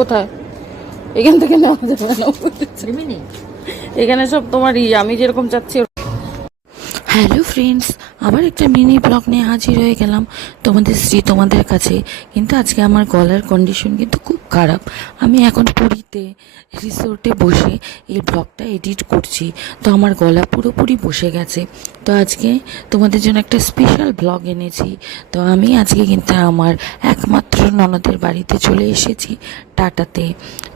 কোথায়? এখান থেকে নেওয়া যাবে না, এখানে সব তোমার আমি যেরকম চাচ্ছি। হ্যালো ফ্রেন্ডস, আবার একটা মিনি ব্লগ নিয়ে হাজির হয়ে গেলাম তোমাদের কাছে। কিন্তু আজকে আমার গলার কন্ডিশন কিন্তু খুব খারাপ। আমি এখন পুরীতে রিসোর্টে বসে এই ব্লগটা এডিট করছি, তো আমার গলা পুরোপুরি বসে গেছে। তো আজকে তোমাদের জন্য একটা স্পেশাল ব্লগ এনেছি। তো আমি আজকে কিন্তু আমার একমাত্র ননদের বাড়িতে চলে এসেছি, টাটাতে।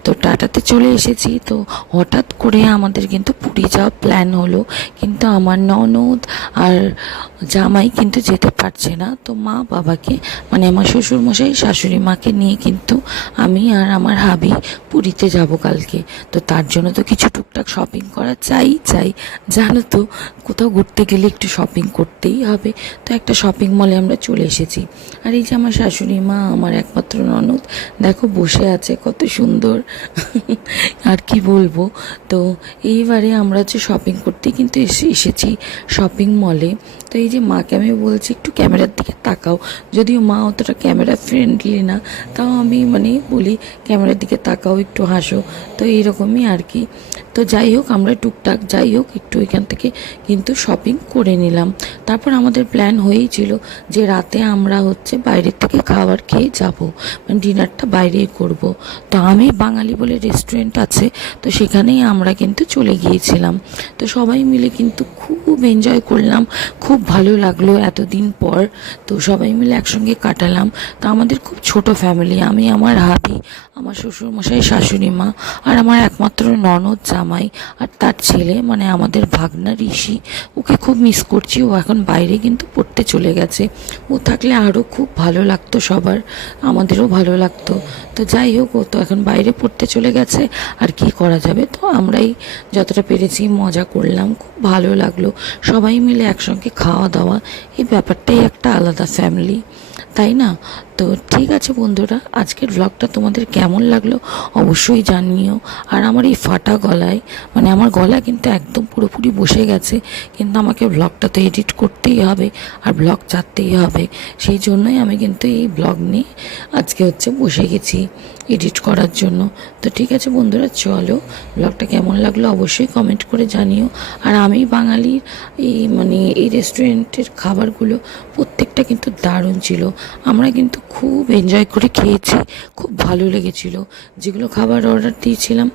তো টাটাতে চলে এসেছি, তো হঠাৎ করে আমাদের কিন্তু পুরী যাওয়ার প্ল্যান হলো, কিন্তু আমার ননদ আর জামাই কিন্তু যেতে পারছে না। তো মা বাবাকে মানে আমার শ্বশুরমশাই শাশুড়ি মাকে নিয়ে কিন্তু আমি আর আমার হাবি পুরীতে যাব কালকে। তো তার জন্য তো কিছু টুকটাক শপিং করা চাই জানো তো, কোথাও ঘুরতে গেলে একটু শপিং করতেই হবে। তো একটা শপিং মলে আমরা চলে এসেছি। আর এই যে আমার শাশুড়ি মা, আমার একমাত্র ননদ, দেখো বসে আছে কত সুন্দর। আর কি বলবো। তো এইবারে আমরা হচ্ছে শপিং করতে কিন্তু এসেছি শপিং মলে। তো এই যে মাকে আমি বলছি একটু ক্যামেরার দিকে তাকাও, যদিও মা অতটা ক্যামেরা ফ্রেন্ডলি না, তাও আমি মানে বলি ক্যামেরার দিকে তাকাও, একটু হাসো। তো এইরকমই আর কি। তো যাই হোক, আমরা টুকটাক যাই হোক একটু এখান থেকে কিন্তু শপিং করে নিলাম। তারপর আমাদের প্ল্যান হয়েই ছিল যে রাতে আমরা হচ্ছে বাইরের থেকে খাবার খেয়ে যাব, মানে ডিনারটা বাইরেই করব। তো আমি বাঙালি বলে রেস্টুরেন্ট আছে, তো সেখানেই আমরা কিন্তু চলে গিয়েছিলাম। তো সবাই মিলে কিন্তু খুব এনজয় করলাম, খুব ভালো লাগলো এতদিন পর। তো সবাই মিলে একসঙ্গে কাটালাম। তো আমাদের খুব ছোট ফ্যামিলি, আমি, আমার হাবি, আমার শ্বশুরমশাই শাশুড়ি মা, আর আমার একমাত্র ননদ জামাই আর তার ছেলে, মানে আমাদের ভাগনা ঋষি। ওকে খুব মিস করছি, ও এখন বাইরে কিন্তু পড়তে চলে গেছে। ও থাকলে আরও খুব ভালো লাগতো সবার, আমাদেরও ভালো লাগতো। তো যাই হোক, ও তো এখন বাইরে পড়তে চলে গেছে, আর কি করা যাবে। তো আমরাই যতটা পেরেছি মজা করলাম, খুব ভালো লাগলো সবাই মিলে একসঙ্গে খাওয়া দাওয়া। এই ব্যাপারটাই একটা আলাদা ফ্যামিলি, তাই না? তো ঠিক আছে বন্ধুরা, আজকের ব্লগটা তোমাদের কেমন লাগলো অবশ্যই জানিও। আর আমার এই ফাটা গলায়, মানে আমার গলা কিন্তু একদম পুরোপুরি বসে গেছে, কিন্তু আমাকে ব্লগটা তো এডিট করতেই হবে আর ব্লগ ছাড়তেই হবে। সেই জন্যই আমি কিন্তু এই ব্লগ নিয়ে আজকে হচ্ছে বসে গেছি এডিট করার জন্য। তো ঠিক আছে বন্ধুরা, চলো ব্লগটা কেমন লাগলো অবশ্যই কমেন্ট করে জানিও। আর আমি বাঙালির এই রেস্টুরেন্টের খাবারগুলো প্রত্যেকটা কিন্তু দারুণ ছিল। আমরা কিন্তু খুব এনজয় করে খেয়েছি, খুব ভালো লেগেছিল। যেগুলো খাবার অর্ডার দিয়েছিলাম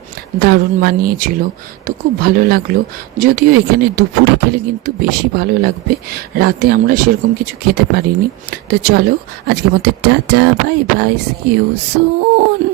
দারুণ বানিয়েছিল, তো খুব ভালো লাগলো। যদিও এখানে দুপুরে খেলে কিন্তু বেশি ভালো লাগবে, রাতে আমরা সেরকম কিছু খেতে পারিনি। তো চলো আজকের মতো tata, bye bye, see you soon.